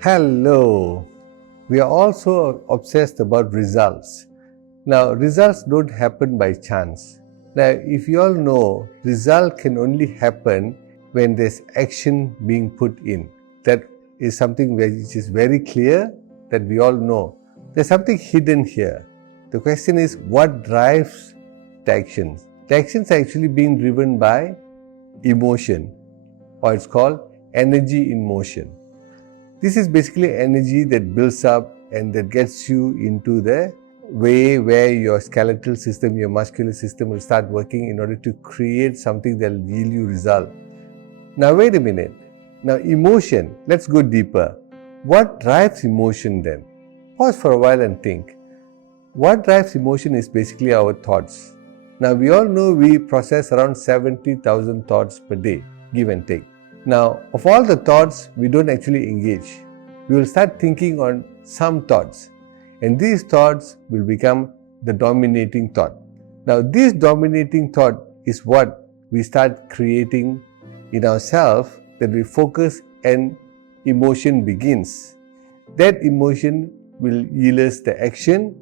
Hello. We are also obsessed about results. Now, results don't happen by chance. Now, if you all know, result can only happen when there's action being put in. That is something which is very clear that we all know. There's something hidden here. The question is, what drives the actions? The actions are actually being driven by emotion, or it's called energy in motion. This is basically energy that builds up and that gets you into the way where your skeletal system, your muscular system will start working in order to create something that will yield you result. Now wait a minute. Now emotion, let's go deeper. What drives emotion then? Pause for a while and think. What drives emotion is basically our thoughts. Now we all know we process around 70,000 thoughts per day, give and take. Now, of all the thoughts, we don't actually engage. We will start thinking on some thoughts, and these thoughts will become the dominating thought. Now, this dominating thought is what we start creating in ourselves, that we focus and emotion begins. That emotion will yield us the action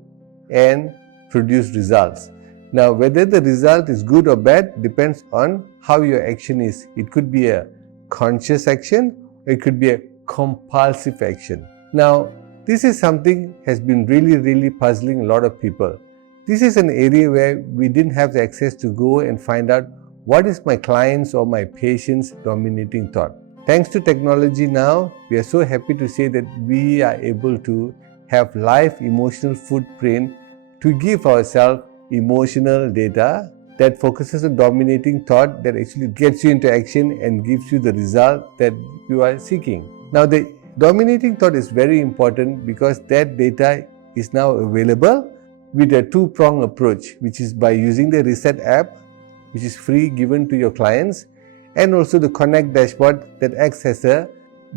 and produce results. Now, whether the result is good or bad depends on how your action is. It could be a conscious action, it could be a compulsive action. Now, this is something has been really puzzling a lot of people. This is an area where we didn't have the access to go and find out what is my client's or my patient's dominating thought. Thanks to technology now, we are so happy to say that we are able to have live emotional footprint to give ourselves emotional data that focuses on dominating thought that actually gets you into action and gives you the result that you are seeking. Now, the dominating thought is very important because that data is now available with a two-pronged approach, which is by using the Reset app, which is free, given to your clients, and also the Connect dashboard that acts as a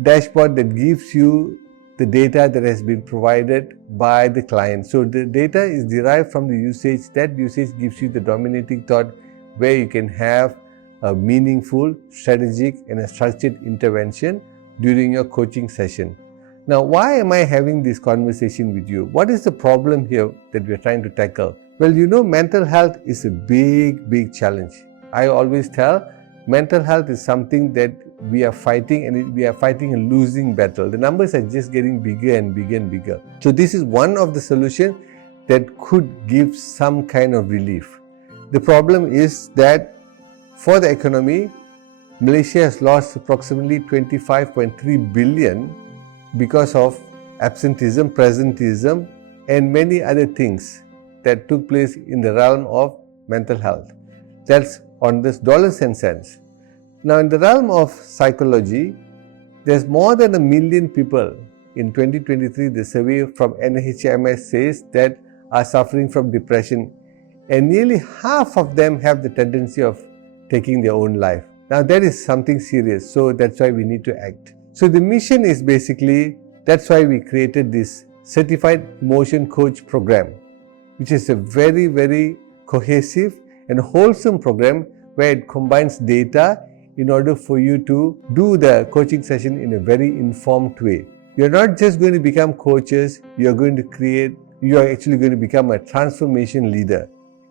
dashboard that gives you the data that has been provided by the client. So the data is derived from the usage. That usage gives you the dominating thought where you can have a meaningful, strategic and a structured intervention during your coaching session. Now, why am I having this conversation with you? What is the problem here that we are trying to tackle? Well, you know, mental health is a big challenge. I always tell, mental health is something that we are fighting, and we are fighting a losing battle. The numbers are just getting bigger and bigger. So this is one of the solutions that could give some kind of relief. The problem is that for the economy, Malaysia has lost approximately 25.3 billion because of absenteeism, presenteeism, and many other things that took place in the realm of mental health. That's on this dollars and cents. Now, in the realm of psychology, there's more than 1 million people in 2023. The survey from NHMS says that are suffering from depression, and nearly half of them have the tendency of taking their own life. Now, that is something serious, so that's why we need to act. So the mission is basically, that's why we created this Certified Emotion Coach program, which is a very cohesive and wholesome program where it combines data in order for you to do the coaching session in a very informed way. You're not just going to become coaches, you are actually going to become a transformation leader.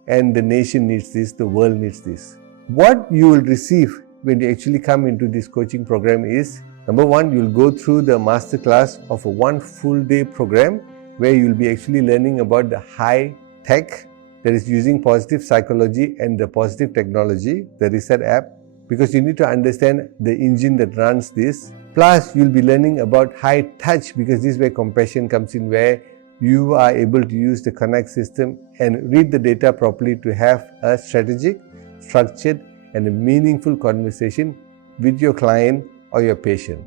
And the nation needs this, the world needs this. What you will receive when you actually come into this coaching program is, number one, you'll go through the masterclass of a 1 full day program where you'll be actually learning about the high tech that is using positive psychology and the positive technology, the Reset app, because you need to understand the engine that runs this. Plus, you'll be learning about high touch, because this is where compassion comes in, where you are able to use the Connect system and read the data properly to have a strategic, structured and a meaningful conversation with your client or your patient.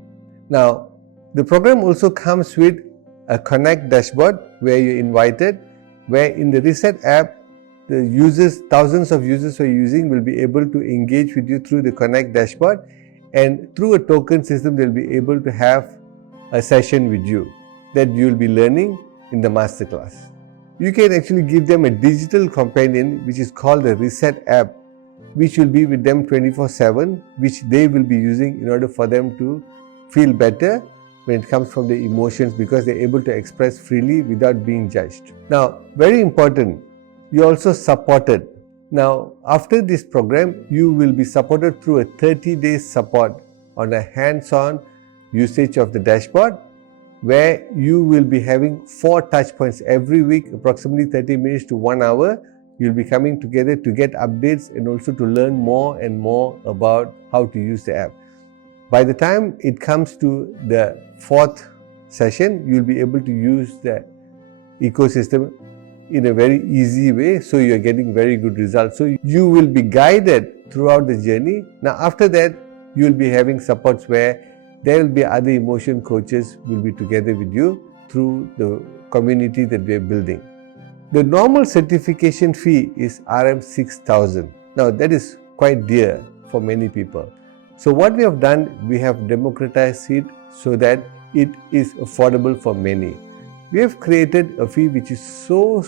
Now, the program also comes with a Connect dashboard where you're invited, where in the Reset app, the users, thousands of users who are using, will be able to engage with you through the Connect dashboard, and through a token system they'll be able to have a session with you that you'll be learning in the masterclass. You can actually give them a digital companion which is called the Reset app, which will be with them 24/7, which they will be using in order for them to feel better when it comes from the emotions, because they're able to express freely without being judged. Now, very important, you're also supported. Now, after this program, you will be supported through a 30-day support on a hands-on usage of the dashboard, where you will be having 4 touch points every week, approximately 30 minutes to 1 hour. You'll be coming together to get updates and also to learn more and more about how to use the app. By the time it comes to the 4th session, you'll be able to use the ecosystem in a very easy way, so you're getting very good results. So you will be guided throughout the journey. Now after that, you'll be having supports where there will be other emotion coaches will be together with you through the community that we are building. The normal certification fee is RM 6,000. Now that is quite dear for many people. So what we have done, we have democratized it so that it is affordable for many. We have created a fee which is so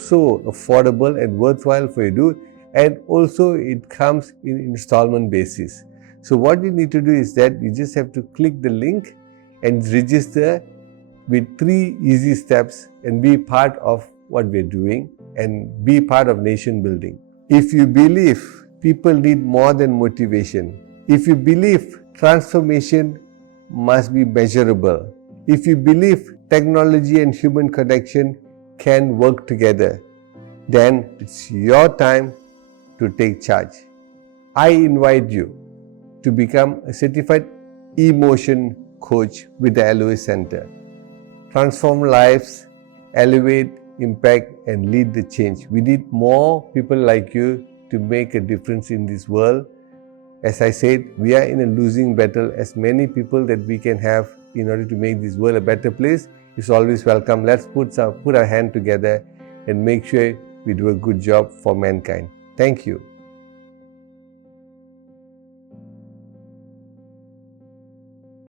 affordable and worthwhile for you to do, and also it comes in installment basis. So what you need to do is that you just have to click the link and register with 3 easy steps and be part of what we're doing and be part of nation building. If you believe people need more than motivation, if you believe transformation must be measurable, if you believe technology and human connection can work together, then it's your time to take charge. I invite you to become a certified emotion coach with the LOA Center. Transform lives, elevate, impact, and lead the change. We need more people like you to make a difference in this world. As I said, we are in a losing battle. As many people that we can have in order to make this world a better place is always welcome. Let's put our hand together and make sure we do a good job for mankind. Thank you.